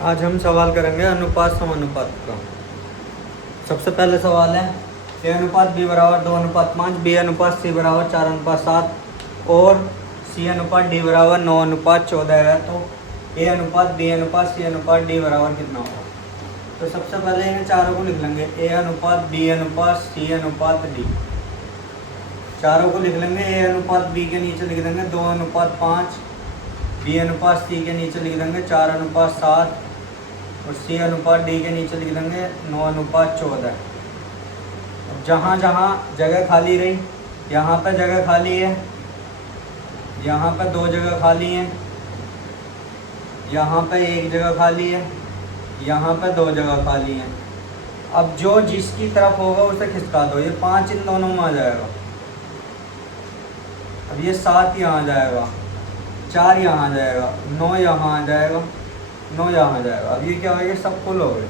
आज हम सवाल करेंगे अनुपात समानुपात का। सबसे पहले सवाल है ए अनुपात बी बराबर 2:5, बी अनुपात सी बराबर 4:7 और सी अनुपात डी बराबर 9:14 है, तो ए अनुपात बी अनुपात सी अनुपात डी बराबर कितना होगा। तो सबसे पहले इन चारों को लिख लेंगे, ए अनुपात बी अनुपात सी अनुपात डी। चारों को लिख लेंगे। ए अनुपात बी के नीचे लिख देंगे 2:5, बी अनुपात सी के नीचे लिख देंगे 4:7 और सी अनुपात डी के नीचे लिख देंगे 9:14। अब जहाँ जहाँ जगह खाली रही, यहाँ पे जगह खाली है, यहाँ पे 2 जगह खाली हैं, यहाँ पे 1 जगह खाली है, यहाँ पे 2 जगह खाली हैं। अब जो जिसकी तरफ होगा उसे खिसका दो। ये 5 इन दोनों में आ जाएगा। अब ये 7 यहाँ आ जाएगा, 4 यहाँ आ जाएगा, 9 यहाँ आ जाएगा, 9 यहाँ आ जाएगा। अब ये क्या हो गया, सब फुल हो गए।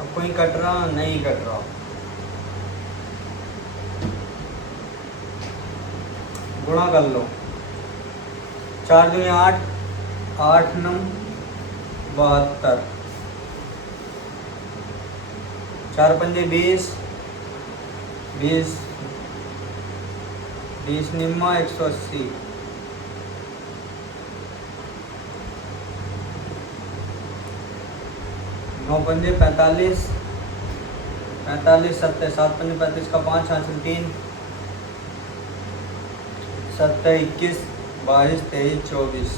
अब कोई कट रहा नहीं कट रहा। गुणा कर लो। 4 दूनी 8, 8 9 72, 4 पंजे 20, 20 20 निम्मा 180, 9 पंजे 45, 45 7 7 पंजे 35 का 5 हासिल 3, 7 21 22 23 24,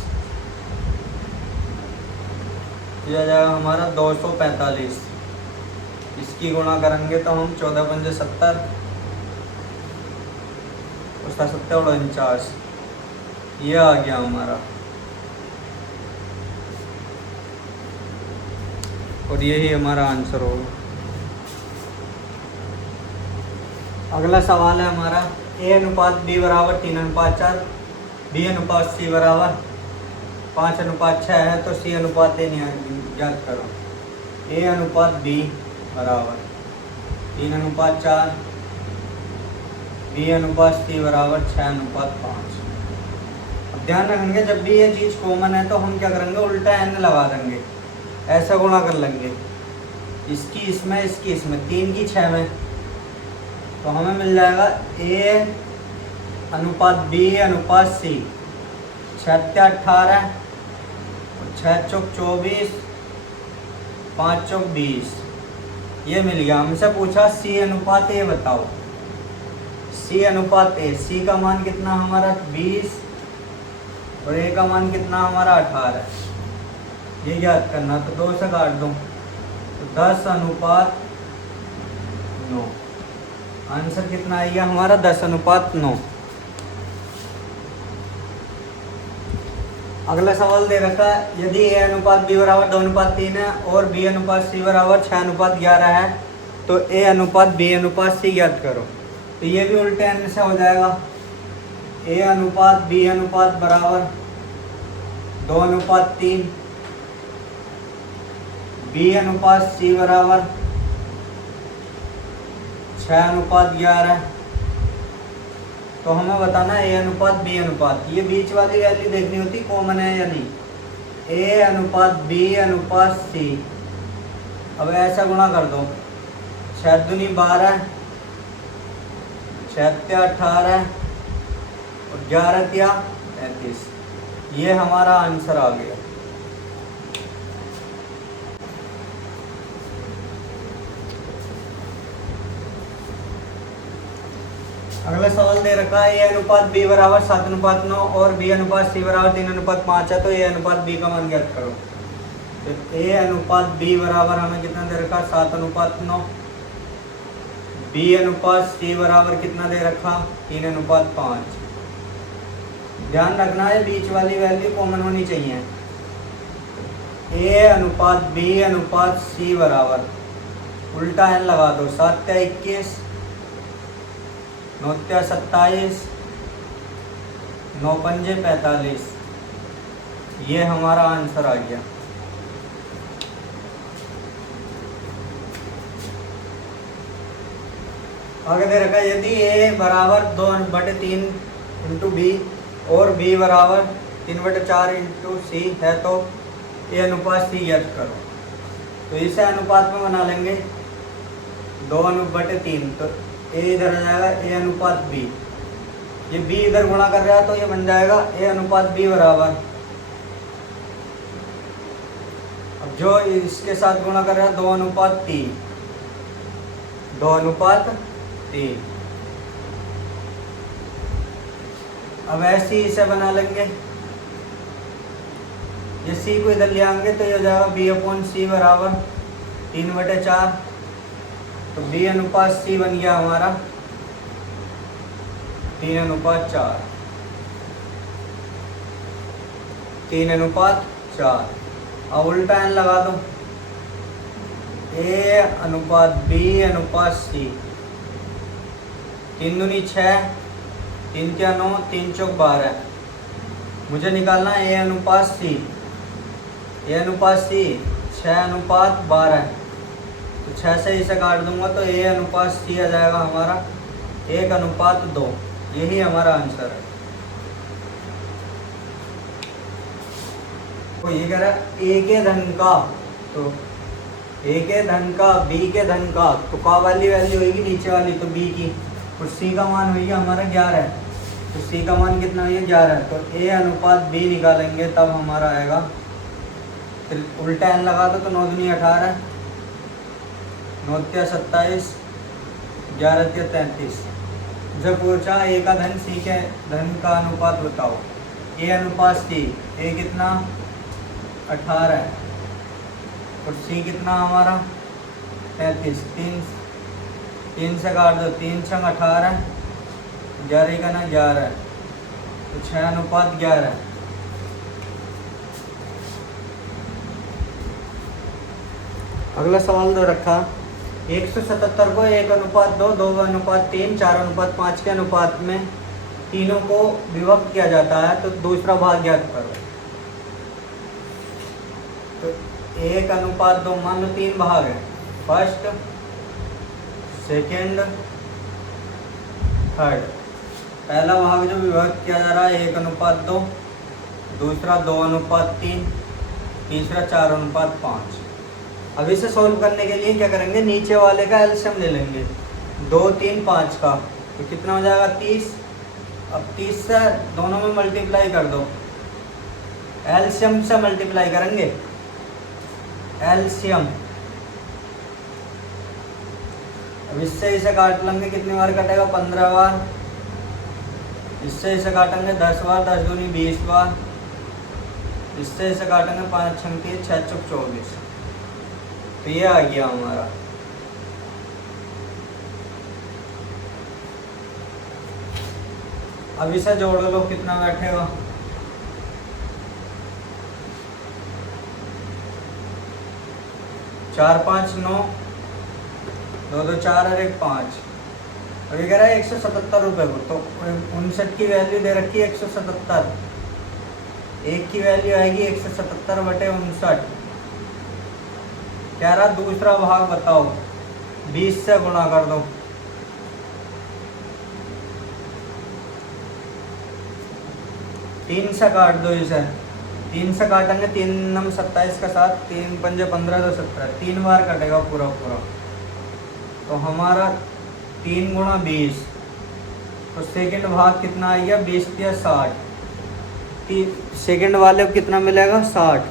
यह जाएगा हमारा 245। इसकी गुणा करेंगे तो हम 14 पंजे 70, उसका 70 और 49, ये आ गया हमारा। और यही हमारा आंसर होगा। अगला सवाल है हमारा ए अनुपात बी बराबर 3:4, बी अनुपात सी बराबर 5:6 है, तो सी अनुपात ए ज्ञात करो। ए अनुपात बी बराबर 3:4, बी अनुपात सी बराबर 6:5। अब ध्यान रखेंगे जब भी ये चीज़ कॉमन है तो हम क्या करेंगे, उल्टा एन लगा देंगे, ऐसा गुणा कर लेंगे। इसकी इसमें, इसकी इसमें, 3 की 6 में, तो हमें मिल जाएगा ए अनुपात बी अनुपात सी 6 18, 6 चौक 24, 5 चौक 20, ये मिल गया। हमसे पूछा सी अनुपात ए बताओ। सी अनुपात ए, सी का मान कितना हमारा 20 और ए का मान कितना हमारा 18, ये याद करना। तो 2 से काट दो तो 10:9। आंसर कितना आएगा हमारा 10:9। अगला सवाल दे रखा है यदि ए अनुपात बी बराबर 2:3 है और बी अनुपात सी बराबर 6:11 है, तो ए अनुपात बी अनुपात सी ज्ञात करो। तो ये भी उल्टे एन से हो जाएगा। ए अनुपात बी अनुपात बराबर 2:3, बी अनुपात सी बराबर 6:11। तो हमें बताना ए अनुपात बी अनुपात, ये बीच वाली वैल्यू देखनी होती कॉमन है या नहीं। ए अनुपात बी अनुपात सी, अब ऐसा गुणा कर दो। 6 दूनी 12, 6 18 और 11 35, ये हमारा आंसर आ गया। अगला सवाल दे रखा है ए अनुपात बी बराबर 7:9 और बी अनुपात सी बराबर 3:5 है, तो ए अनुपात बी का मान ज्ञात करो। तो ए अनुपात बी बराबर हमें कितना दे रखा 7:9, बी अनुपात सी बराबर कितना दे रखा 3:5। ध्यान रखना है बीच वाली वैल्यू कॉमन होनी चाहिए। ए अनुपात बी अनुपात सी बराबर उल्टा एन लगा दो। 7 21, 9 27, 9 पंजे 45, ये हमारा आंसर आ गया। आगे दे रखा है यदि ए बराबर 2/3 इंटू बी और बी बराबर 3/4 इंटू सी है तो ए अनुपात सी ज्ञात करो। तो इसे अनुपात में बना लेंगे 2/3, तो ए इधर आ जाएगा ए अनुपात बी, ये बी इधर गुणा कर रहा है तो ये बन जाएगा ए अनुपात बी बराबर, अब जो इसके साथ गुणा कर रहा है 2/3, 2/3। अब ऐसे ही इसे बना लेंगे, ये सी को इधर ले आएंगे तो ये हो जाएगा B/C बराबर 3/4, तो B अनुपात C बन गया हमारा 3/4, 3/4। अब उल्टा एन लगा दो, A अनुपात B अनुपात C, 3 दूनी 6, 3 क्या 9, 3 चौक 12, मुझे निकालना है A अनुपात C, A अनुपात C 6/12, तो 6 से इसे काट दूंगा तो A अनुपात C आ जाएगा हमारा 1/2, यही हमारा आंसर है। तो ये कह रहा है A के धन का, तो A के धन का B के धन का, तो का वाली वैल्यू होगी नीचे वाली, तो B की, और C का मान होगा हमारा 11, तो C का मान कितना है 11, तो A अनुपात B निकालेंगे तब हमारा आएगा, फिर उल्टा एन लगा दो तो 9 दूनी 18, 9 क्या 27, 11 क्या 33। जब पूछा A का धन C के धन का अनुपात बताओ, A अनुपात C, A कितना 18 है और C कितना हमारा 33, 3 से काट दो, 3 छंग 18, 11 का ना 11, तो 6/11। अगला सवाल दो रखा, 177 को 1/2, 2/3, 4/5 के अनुपात में तीनों को विभक्त किया जाता है, तो दूसरा भाग ज्ञात करो। तो 1/2 मान लो 3 भाग है, फर्स्ट, सेकेंड, थर्ड। पहला भाग जो विभक्त किया जा रहा है 1/2, दूसरा 2/3, तीसरा 4/5। अब इसे सोल्व करने के लिए क्या करेंगे, नीचे वाले का एलसीएम ले लेंगे, 2, 3, 5 का, तो कितना हो जाएगा 30। अब 30 से दोनों में मल्टीप्लाई कर दो, एलसीएम से मल्टीप्लाई करेंगे, एलसीएम। अब इससे इसे काट लेंगे, कितनी बार कटेगा 15 बार, इससे इसे काटेंगे 10 बार, 10 दूनी 20 बार, इससे इसे काटेंगे 5 छंग 3, 6 चौक 24, तो ये आ गया हमारा। अब इसे जोड़ लो, कितना बैठेगा, 4, 5, 9, 2, 2, 4 और 1, 5। अब ये कह रहा है 177 रुपये को, तो 59 की वैल्यू दे रखी है 177, एक की वैल्यू आएगी 177/59। कह रहा दूसरा भाग बताओ, 20 से गुणा कर दो, तीन से काट दो इसे, 3 से काटेंगे, 3 नम 27 का 7, 3 पंजे 15, 2 17, 3 बार कटेगा पूरा पूरा, तो हमारा 3 गुणा 20, तो सेकंड भाग कितना आ गया 20 या 60, सेकंड वाले को कितना मिलेगा 60।